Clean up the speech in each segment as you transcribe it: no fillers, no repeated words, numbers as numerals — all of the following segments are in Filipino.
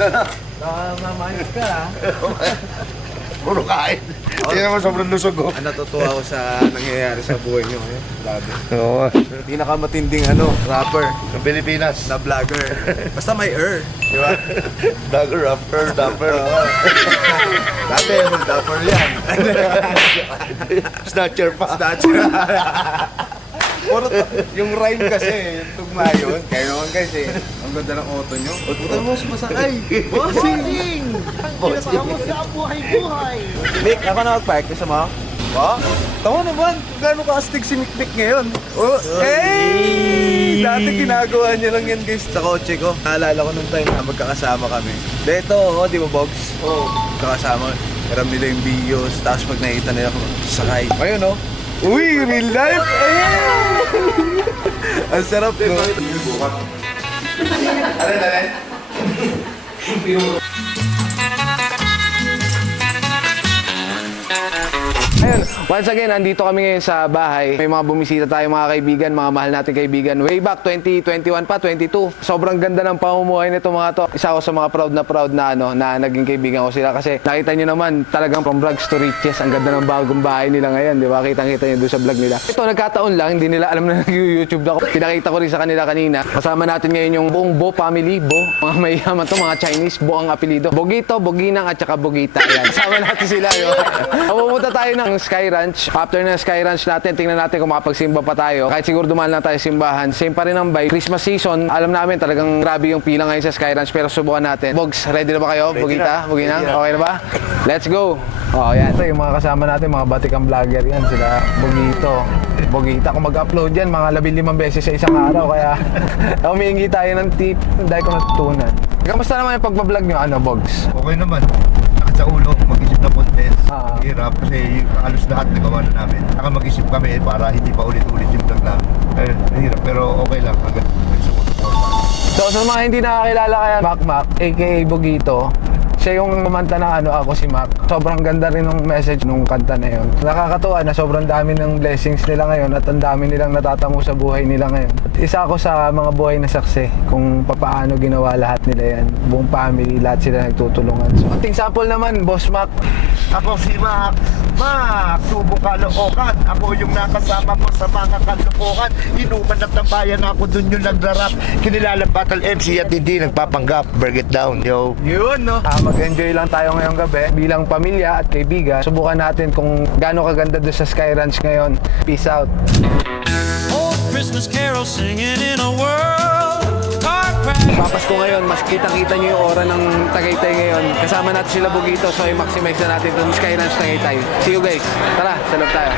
Ganda na. Namamayos ka ha. Puro kain. Tingnan mo, sobrang lusog oh. Natutuwa ako sa nangyayari sa buhay niyo ngayon. Grabe. Oo. Pinakamatinding rapper Ng Pilipinas. na vlogger. Basta may di ba? Dagger, rapper, dapper. Dati, rapper yan. Snatcher pa. Puro yung rhyme kasi, yung tugma yun. Kaya naman kasi, ang ganda ng auto nyo. Puta mo, masakay. Bossing! Pinapakamo sa buhay-buhay. Nick, ako na mag-park. Gusto mo? Ba? Tama naman, gano'n ka-astig si Nick ngayon. Oh, hey! Dati ginagawa niya lang yan guys sa kotse ko. Naalala ko nung time na magkakasama kami. Dito, di ba Bogs? Oo. Magkakasama. Karam nila yung videos, tapos pag nakita nila ako, sakay. Ayun Uy, real life! Ang sarap no? Alin? Ayun, once again, andito kami ngayon sa bahay. May mga bumisita tayo mga kaibigan, mga mahal nating kaibigan. Way back 2021 pa, 22. Sobrang ganda ng pamumuhay nito mga to. Isa ako sa mga proud na na naging kaibigan ko sila kasi nakita nyo naman talagang from vlogs to riches. Ang ganda ng bagong bahay nila ngayon, di ba? Kitang-kita nyo doon sa vlog nila. Ito, nagkataon lang, hindi nila alam na nag-YouTube na ako. Pinakita ko rin sa kanila kanina. Kasama natin ngayon yung buong Bo family, Bo. Mga mayaman to, mga Chinese, Bo ang apelido. Bogito, Boginang at saka Bogita. Yan. Kasama natin sila. Pupunta tayo ng Sky Ranch. After ng Sky Ranch natin, tingnan natin kung makapagsimba pa tayo. Kahit siguro dumaan lang tayo simbahan. Same pa rin ang vibe. Christmas season, alam namin talagang grabe yung pila ngayon sa Sky Ranch pero subukan natin. Bogs, ready na ba kayo? Bogita? Boginang? Okay na ba? Let's go! Oh, yan. Ito yung mga kasama natin, mga batikang vlogger yan. Sila Bogito. Bogita, kung mag-upload yan, mga 15 beses sa isang araw. Kaya humihingi tayo ng tip. Dahil ko natutunan. Kamusta naman yung pagbablog nyo, Bogs? Okay naman. Sakit sa ulo, mag-isip na content. Hirap kasi halos lahat nagawa na namin. Saka mag-isip kami para hindi pa ulit-ulit yung vlog namin. Hirap, pero okay lang. Hanggang So, sa mga hindi nakakilala kaya Mac, aka Bogito, siya yung kumanta na ako si Mac. Sobrang ganda rin ng message nung kanta na yun. Nakakatuwa na sobrang dami ng blessings nila ngayon at ang dami nilang natatamo sa buhay nila ngayon. At isa ako sa mga buhay na saksi kung paano ginawa lahat nila yan. Buong family, lahat sila nagtutulungan. So, ating sample naman, Boss Mac. Ako si Mac. Mac, tubo kalookan. Ako yung nakasama mo sa mga kalokohan. Inuman ng tambayan ako dun yung nagrarap. Kinilalang battle MC at hindi nagpapanggap. Break it down, yo. Yun, no? Mag-enjoy lang tayo ngayong gabi bilang pamilya at kaibigan. Subukan natin kung gaano kaganda doon sa Sky Ranch ngayon. Peace out. Old Christmas carol singing in a world. Papasko ngayon, mas kitang-kita nyo yung aura ng Tagaytay ngayon. Kasama natin sila Bogito, so i-maximize na natin itong Sky Ranch Tagaytay. See you guys. Tara, sa loob tayo.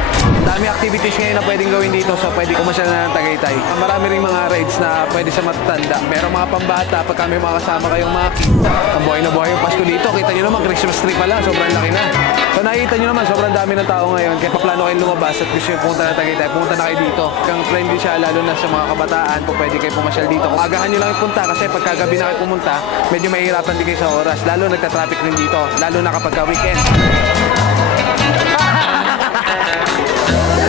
Dami activities ngayon na pwedeng gawin dito, so pwede kumasyal na ng Tagaytay. Marami rin mga rides na pwede sa matatanda. Merong mga pambata, pag kami mga kasama kayong mga kids. Ang buhay na buhay yung Pasko dito. Kita nyo naman, Christmas tree pala, sobrang laki na. So nakikita nyo naman, sobrang dami ng tao ngayon. Kaya paplano kayo lumabas at gusto yung pumunta ng Tagaytay, pumunta na kayo dito. Kang friendly siya, lalo na sa mga kabataan, kung pwede kayo pumasyal dito. Kung agahan nyo lang ipunta, kasi pagkagabi na kayo pumunta, medyo mahihirapan din kayo sa oras. Lalo nagta-traffic rin dito, lalo na kapag weekend.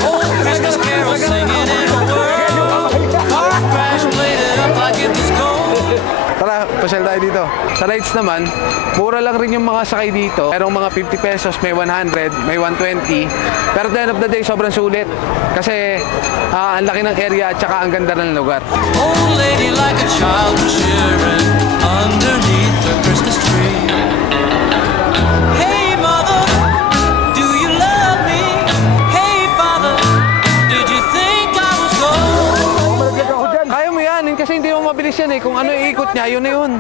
Old Christmas carol singing in a world. Car crash played it up like it was gold. Tara, pasyal tayo dito. Sa rides naman, mura lang rin yung mga sakay dito. Merong mga 50 pesos, may 100, may 120. Pero at the end of the day, sobrang sulit. Kasi ang laki ng area at saka ang ganda ng lugar. Old lady like a child was cheering underneath the Christmas tree. Hey mother, do you love me? Hey father, did you think I was gold? Kaya mo yan, kasi hindi mo mabilis yan eh. Kung ano iikot niya, yun na yun.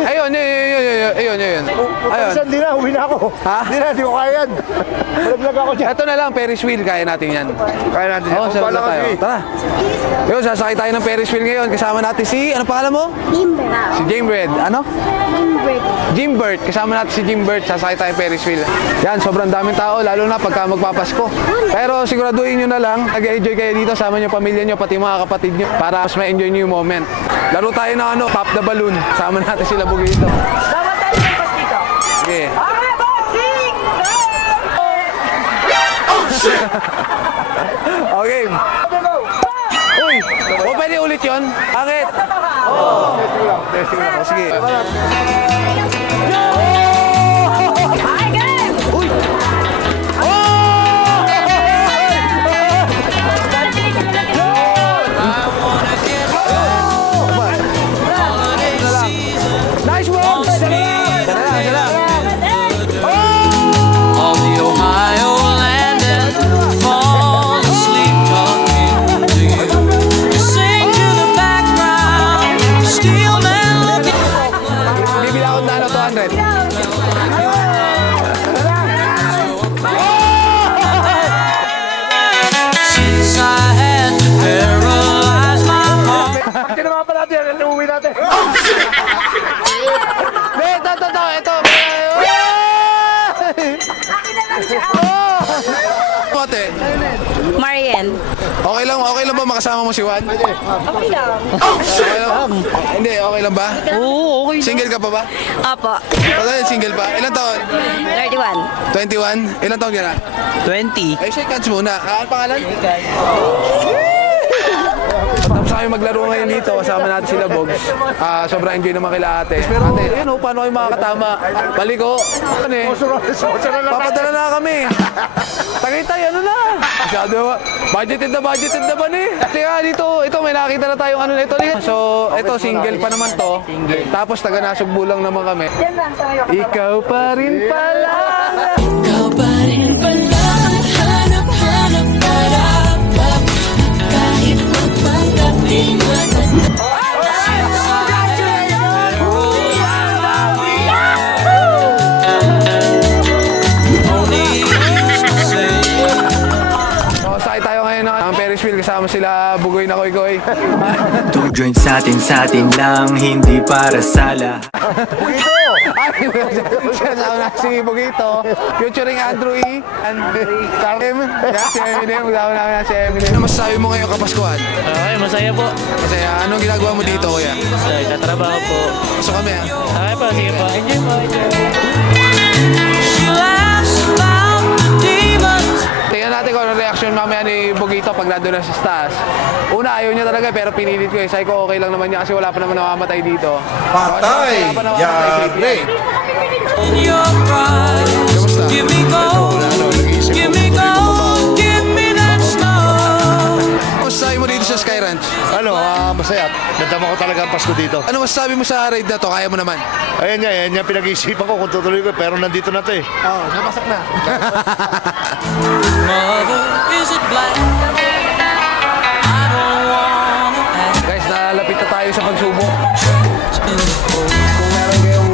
Ayun. Ayun. Hindi na, uwi na ako. Ha? Hindi ko kaya yan. Malaglag ako dyan. Ito na lang, Ferris wheel, kaya natin yan. Kaya natin Oo, sa na tayo. Tara. Yun, sasakay tayo ng Ferris wheel ngayon. Kasama natin si, ano pangalan mo? Jimbert. Si Jimbert. Ano? Jimbert. Jimbert. Kasama natin si Jimbert. Sasakay tayo ng Ferris wheel. Yan, sobrang daming tao, lalo na pagka magpapasko. Pero siguraduhin nyo na lang, nag-enjoy kayo dito, sama nyo pamilya nyo, pati mga kapatid nyo, para mas ma-enjoy nyo yung moment. Laro tayo ng pop the balloon. Sama natin sila Bogito. Dapat tayo ng dito. Okay. Okay, bossing! Okay. Uy, pwede ulit yun? Bakit? Oo. Sige. Marian. Okay lang ba makasama mo si Juan? Okay lang. Okay lang? Hindi, okay lang ba? Oo, okay. Single ka pa ba? Opo. Patayin, single pa? Ilang taon? 31. 21? Ilang taon ka na? 20. Ay, shake hands muna. Ano pangalan? Tapos kami maglaro ngayon dito, kasama natin sila Bogs. Sobrang enjoy naman kila ate. Pero yun o, paano kayo makakatama? Balik ko. Ano eh? Papadala na kami. Tagaytay, ano na? Masyado, budgeted na ba ni? Teka, dito, ito may nakita na tayong ano nito. So, ito, single pa naman to. Tapos taga-Nasugbu lang naman kami. Yan lang sa ngayon. Ikaw pa rin pala. Ikaw pa rin pala ang hanap-hanap para kahit magpanggap di matanda. So, sakay tayo ngayon ng Ferris wheel kasama sila Bugoy na Koy-Koy. 2 joints sa atin lang, hindi para sala. Ay, kasama na si Bugito, featuring Andrew E. and Karim. Yeah, si Eminem, kasama namin na si Eminem. Ano masasabi mo ngayong Kapaskuhan? Okay, masaya po. Masaya, anong ginagawa mo dito, kuya? Tatrabaho po. So kami, ha? Okay po, sige po. Enjoy po, enjoy. She laughs about the demons. Tingnan natin kung ano reaction mamaya ni Bugito pag nandun na sa taas. Una, ayaw niya talaga pero pinilit ko eh. Sabi ko okay lang naman niya kasi wala pa naman namamatay dito. Patay! Wala pa namamatay. Yari! In your pride, Kamusta? give me gold, give me gold, give me that snow. Ano masasabi mo dito sa Sky Ranch? Ano, masaya. Nadama ko talaga ang Pasko dito. Ano masasabi mo sa ride na to? Kaya mo naman? Ayan niya, pinag-iisipan ko kung tutuloy ko, pero nandito na to eh. Oo, napasak na. Mother, is it black? I don't wanna ask. Guys, nalapit na tayo sa pagsubok. Kung meron kayong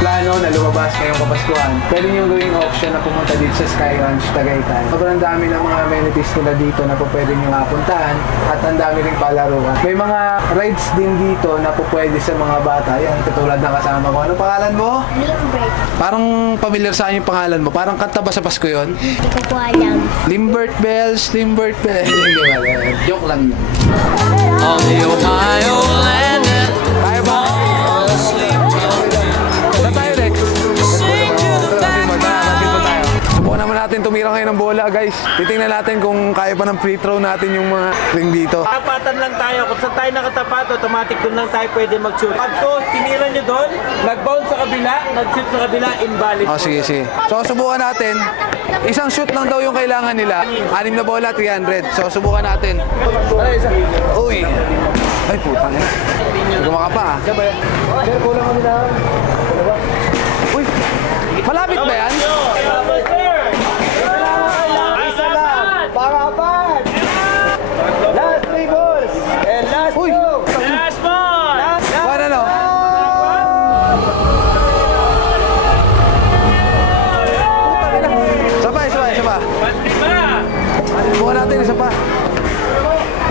plano na lumabas ngayong Kapaskuhan, pwede nyo gawing option na pumunta dito sa Sky Ranch Tagaytay. Sobrang dami ng mga amenities nila dito na po pwede nyo mapuntahan at ang dami rin palaruan. May mga rides din dito na po pwede sa mga bata. Yan, katulad ng kasama ko. Ano pangalan mo? Limbert. Parang familiar sa akin yung pangalan mo. Parang kanta ba sa Pasko yun? Hindi ko po alam. Limbert Bells, Limbert Bells. Hindi wala. Joke lang yun. On the Ohio land and Tayo ba? Saan tayo next? sing to the background. Subukan naman natin tumira ngayon ng bola, guys. Titingnan natin kung kaya pa ng free throw natin yung mga ring dito. Tapatan lang tayo. Kung saan tayo nakatapat, automatic doon lang tayo pwede mag-shoot. Pag to, tinira nyo doon, nag-bounce sa kabila, nag-shoot sa kabila, invalid. Oh, sige, sige. So, subukan natin. Isang shoot lang daw yung kailangan nila. 6 na bola, 300. So, subukan natin. Uy! Ay, putang ina. Gumaka pa, ah. Sir, kulang kami na. Uy! Malapit ba yan? Isa lang! Pangapat! Last 3 balls! And last Uy! Last ball! One ano? Isa pa, isa pa, isa pa. Subukan natin, isa pa.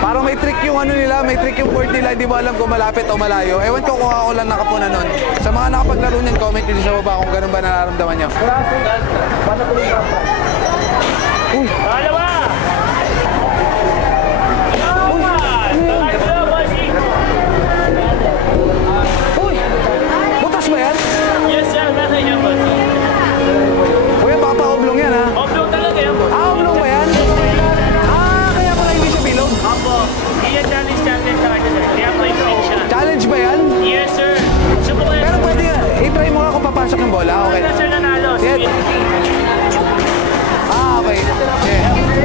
Parang may trick yung ano nila, may trick yung board nila, hindi mo alam kung malapit o malayo. Ewan ko kung ako lang nakapuna nun. Sa mga nakapaglaro niyan, comment nyo sa baba kung ganun ba nararamdaman nyo. Pangalawa! Uy! Butas ba yan? Yes sir, nasa inyo po. Uy, baka pa-oblong yan ha. Oblong talaga yan po. Oblong ba yan? Kaya pala hindi siya bilog. Opo, iyan challenge natin sa kanya sir. Kaya po straight shot. Challenge ba yan? Yes sir. Subukan Pero pwede nga, i-try mo nga kung papasok ng bola, okay? na sir nanalo. Yes. Okay. Yeah.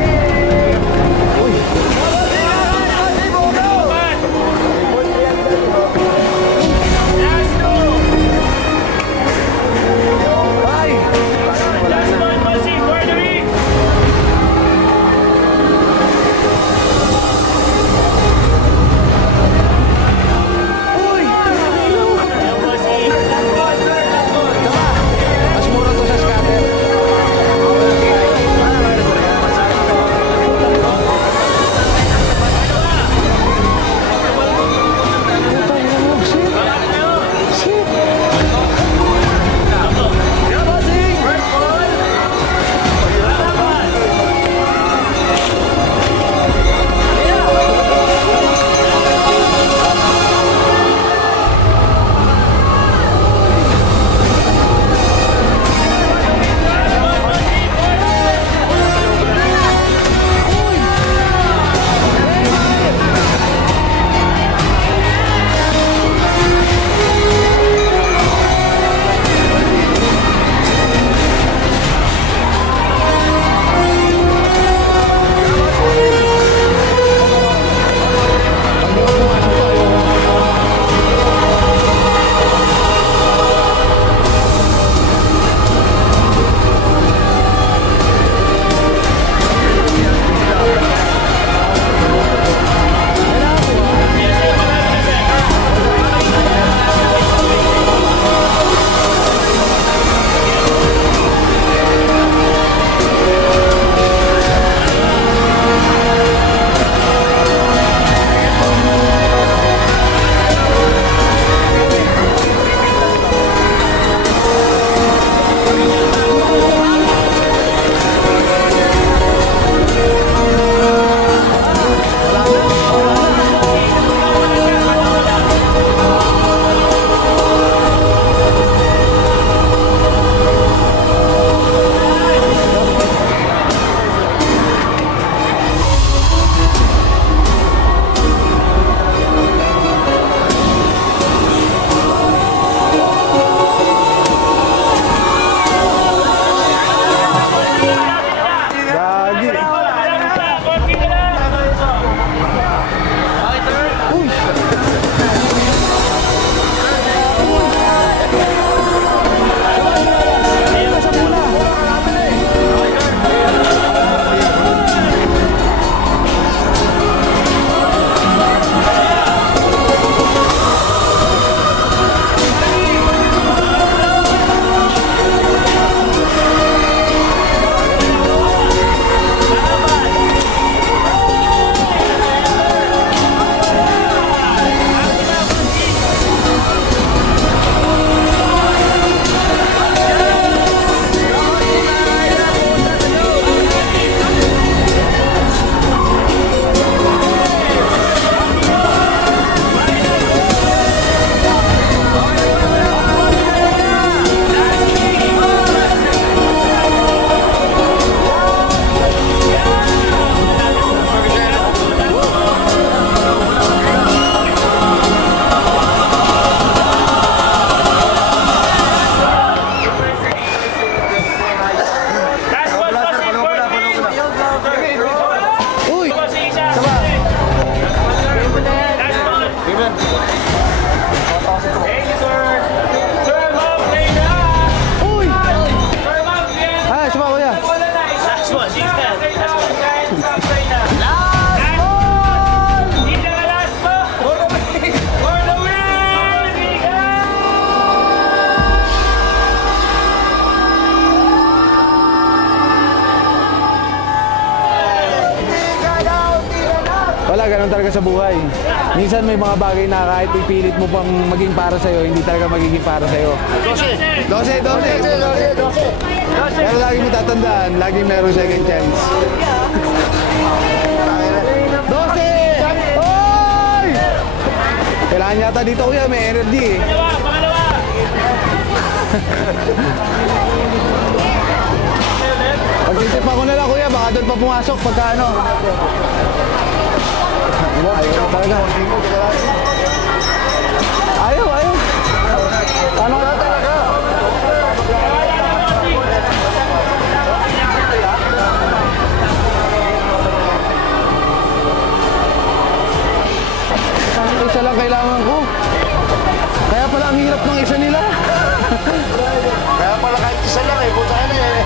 ganun talaga sa buhay. Minsan may mga bagay na kahit ipilit mo pang maging para sa'yo, hindi talaga magiging para sa'yo. 12. Pero lagi mo tatandaan, laging meron second chance. 12! Oy! Kailangan yata dito kuya, may energy eh. Pag-isip ako na lang kuya, baka doon pa pumasok pagka ano. Ayaw talaga. Ayaw. Ano na talaga? Isa lang kailangan ko. Kaya pala ang hirap ng isa nila. Kaya pala kahit isa lang eh, buta na eh.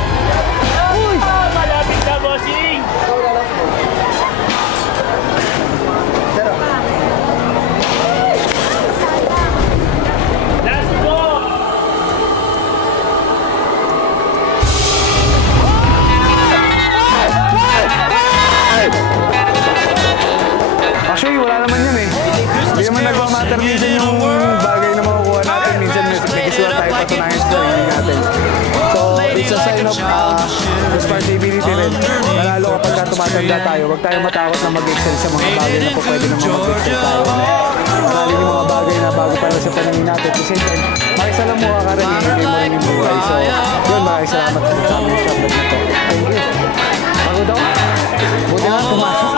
Uy! Malapit na, bossing! Last ball! Actually, wala naman yan eh. Hindi naman nagmamatter minsan yung bagay na makukuha natin. Minsan may gusto lang tayo patunayan sa sarili natin. So, it's a sign of responsibility rin. Lalo kapag tumatanda tayo, huwag tayo matakot na mag-excel sa mga bagay na po pwede naman mag-excel tayo. Maraming yung mga bagay na bago pala sa paningin natin. At the same time, makisala mo ka rin, hindi mo rin yung buhay. So, yun, maraming salamat sa aming shop na ito. Thank you. Ako daw? Buti na, pumasok.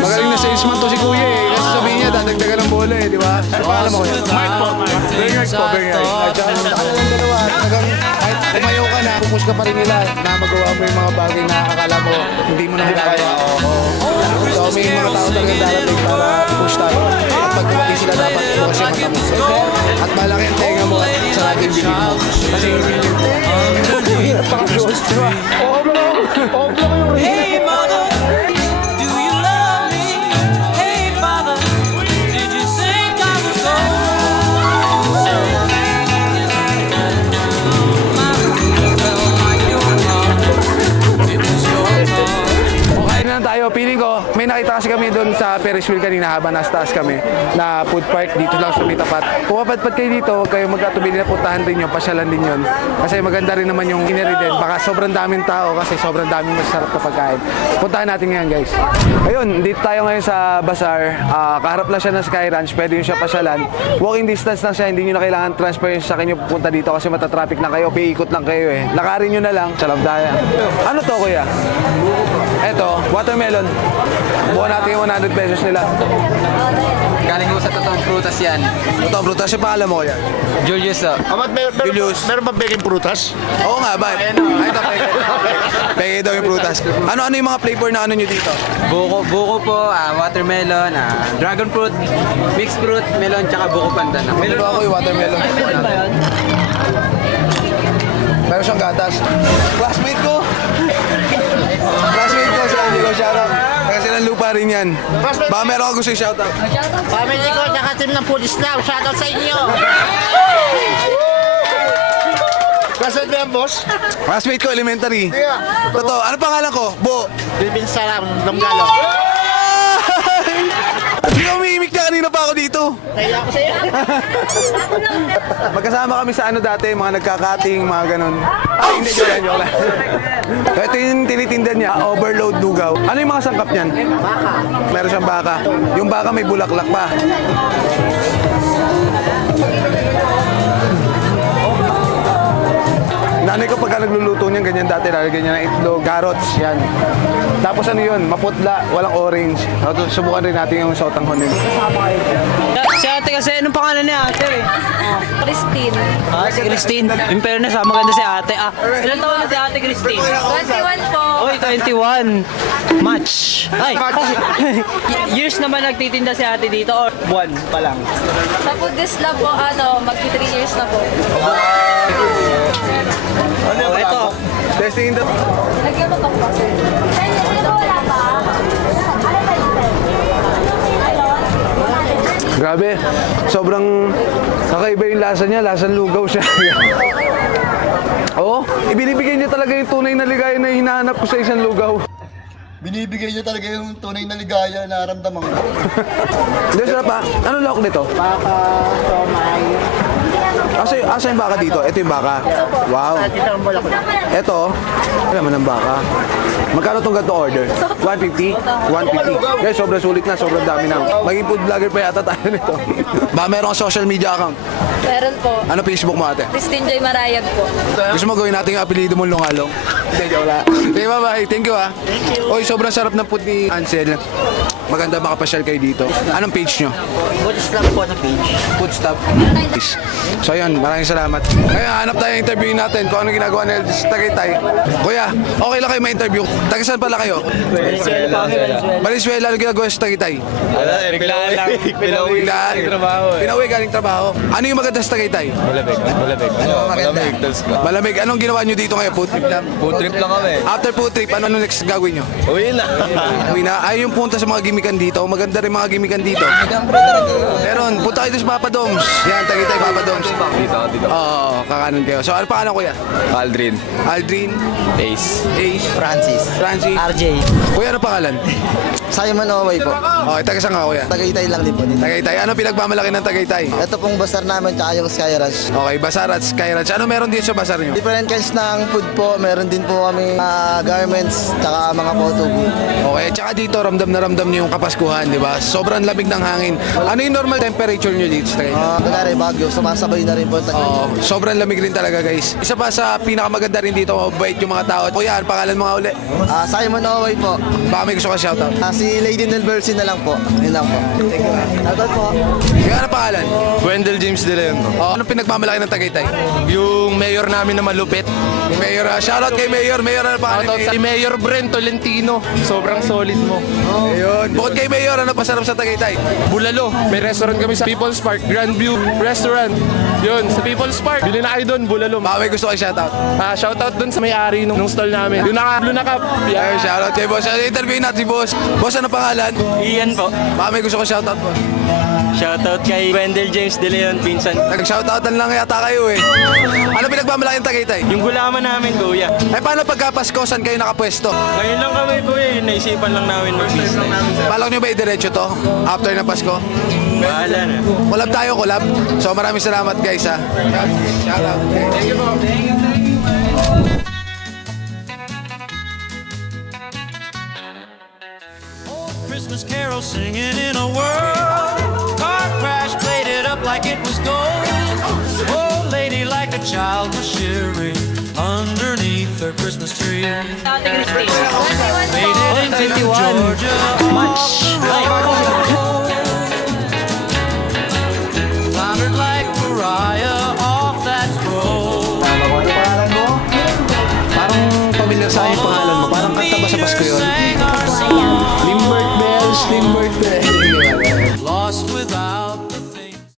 Magaling na salesman to si Kuya eh. Kasi sabihin niya, dadagdagan ng bola eh, di ba? Ano pa alam mo kuya? Mark po. Very nice po, very nice. At saka naman ako ng dalawa. Talagang kahit tumayo ka na, pupush ka pa rin nila na magawa mo yung mga bagay na akala mo hindi mo na kaya. So may mga tao talaga darating para push tayo. At pag dumating sila dapat mo siya matamis. At malaki ang tenga mo at sarap yung bilhin mo. Kasi hirap pang Diyos, di ba? Oblo yung Hey mother, do you love me? Hey father, did you think I was gone? My heart felt like your heart. It was your heart. Okay na tayo. Feeling ko, may nakita kasi kami doon sa Ferris wheel kanina habang nasa taas kami na food park dito lang sa may tapat. Kung mapadpad kayo dito, huwag kayong magkatubili na puntahan din yun, pasyalan din yun. Kasi maganda rin naman yung ineri din. Baka sobrang daming tao kasi sobrang daming masarap na pagkain. Puntahan natin ngayon guys. Ayun, dito tayo ngayon sa bazaar. Kaharap lang siya ng Sky Ranch, pwede yun siya pasyalan. Walking distance lang siya, hindi nyo na kailangan transfer yun sa akin yung pupunta dito kasi matatraffic na kayo, piikot lang kayo eh. Lakarin nyo na lang, salabdaya. Ano to kuya? Eto, watermelon. Buwan natin yung 100 pesos nila. Galing ko sa totoong prutas yan. Ito, prutas. Yung pangalan mo kuya? Julius oh. Julius. Meron ba baking prutas? Oo nga, ba? Ay, ito, peke. Peke daw yung prutas. Ano yung mga flavor na ano nyo dito? Buko po, watermelon, dragon fruit, mixed fruit, melon, tsaka buko pandan. Melon ako yung watermelon. Meron siyang gatas. Classmate ko! Classmate ko, sila Angelo, shoutout. Kasi silang lupa rin yan. Baka meron ako gusto yung shoutout. Family ko, tsaka team ng Pulis Lao. Shoutout sa inyo. Classmate mo yan, boss? Classmate ko, elementary. Totoo, ano pangalan ko? Bo. Bilbil Saram, Damgalo. Hindi ka umiimik na kanina pa ako dito. Kaya ako sa'yo. Magkasama kami sa ano dati, mga nagkakating, mga ganun. Ay, hindi, joke lang. Ito yung tinitindan niya, overload lugaw. Ano yung mga sangkap niyan? Baka. Meron siyang baka. Yung baka may bulaklak pa. Nanay ko pagka nagluluto niyan, ganyan dati, lalagyan niya ng itlog, carrots, yan. Tapos ano yun, maputla, walang orange. Subukan rin natin yung sautanghon nila. Si ate kasi, anong pangalan niya ate? Christine. Si Christine. In fairness maganda si ate. Ilan taon na si ate Christine? 21 po. Oy, 21. Match. Ay, years naman nagtitinda si ate dito or buwan pa lang? Sa Buddhist na po, magti 3 years na po. Oh, ito. Testing the... Lagyan mo itong box. Wala pa. Grabe, sobrang kakaiba yung lasa niya, lasang lugaw siya. Oo, ibinibigay niya talaga yung tunay na ligaya na hinahanap ko sa isang lugaw. binibigay niya talaga yung tunay na ligaya na naramdaman ko. Hindi, sarap pa. Anong lock nito? Baka, somay. Asa yung baka dito? Ito yung baka. Wow. Dito ang bola ko na. Ito, wala naman ng baka. Magkano itong ganito order? 150? 150. Guys, sobrang sulit na, sobrang dami na. Maging food vlogger pa yata tayo nito. Ba, meron kang social media account? Meron po. Ano Facebook mo ate? Christine Joy Marayag po. Gusto mo gawin natin yung apelido mong lungalong? Hindi, joke lang. Okay, bye-bye. Thank you ah. Oy, sobrang sarap ng food ni Ansel. Maganda makapasyal kayo dito. Anong page nyo? Buddhist lang po na page. Food stop. So yun, maraming salamat. Kaya hanap tayo interview natin kung anong ginagawa ni Eldis sa Tagaytay. Kuya, okay lang kayo ma-interview. Taga saan pala kayo? Valenzuela, ano ginagawa sa Tagaytay? Biglaan lang. Pinauwi galing trabaho eh. Pinauwi galing trabaho. Ano yung maganda sa Tagaytay? Malamig. Malamig. Anong ginawa nyo dito ngayon? Food trip lang? Food trip lang kami. After food trip, ano next gagawin nyo? Uwi na. Uwi na. Ay, yung punta sa mga gimikan dito. Maganda rin mga gimikan dito. Meron. Punta kayo doon sa Papa Doms. Yan, Tagaytay, Papa Doms. Dito. Oo, kakanan kayo. So, ano pangalan kuya? Aldrin. Aldrin, Ace. Ace, Francis. Francis. RJ. Kuya, ano pangalan? Simon Oway po. Okay, taga saan ka kuya? Tagaytay lang din po dito. Tagaytay. Ano pinagmamalaki ng Tagaytay? Ito pong basar namin tsaka yung Sky Rush. Okay, Basar at Skyranch. Ano meron dito sa Basar nyo? Different kinds ng food po. Meron din po kami garments tsaka mga photo booth. Okay, tsaka dito ramdam na ramdam niyo yung Kapaskuhan, di ba? Sobrang lamig ng hangin. Ano yung normal temperature nyo dito sa Tagaytay? Kunwari Baguio, sumasabay na rin po. Oo, sobrang lamig rin talaga guys. Isa pa sa pinakamaganda rin dito, mabait yung mga tao. Kuya, ano pangalan mo nga uli? Simon Oway po. Baka may gusto ka shoutout. Si Lady Nelversi na lang po. Yun lang po. Shoutout po. Kuya, ano pangalan? Wendell James De Leon. Oh, anong pinagmamalaki ng Tagaytay? Yung mayor namin na malupit. Mayor, shoutout kay Mayor. Mayor, ano pangalan? Si Mayor Brent Tolentino. Sobrang solid mo. Ayun. Bukod kay Mayor, ano pasarap sa Tagaytay? Bulalo. May restaurant kami sa People's Park. Grandview Restaurant. Yun, sa People's Park. Bili na kayo doon, bulalo. Baka may gusto kayo shoutout. Shoutout doon sa may-ari nung stall namin. Yung Blue na Cup. Ayun, shoutout kay boss. Interview natin si boss. Boss, ano pangalan? Iyan po. Baka may gusto ko shoutout boss. Shoutout kay Wendell James De Leon, pinsan. Nag-shoutoutan lang yata kayo eh. Ano pinagmamalaki ng Tagaytay? Yung gulaman namin, kuya. Eh paano pagka Pasko, saan kayo nakapwesto? Ngayon lang kami, kuya. Naisipan lang namin mag-business. Balak nyo ba i-diretso to? After ng Pasko? Bahala na. Collab tayo, collab. So maraming salamat guys ha. Shoutout. Thank you po. Christmas carol singing in a whirl. Car crash played it up like it was gold. Old lady like a child was shivering underneath her Christmas tree. Ate Christine. 21 po. Made it into Georgia. Match. Ay.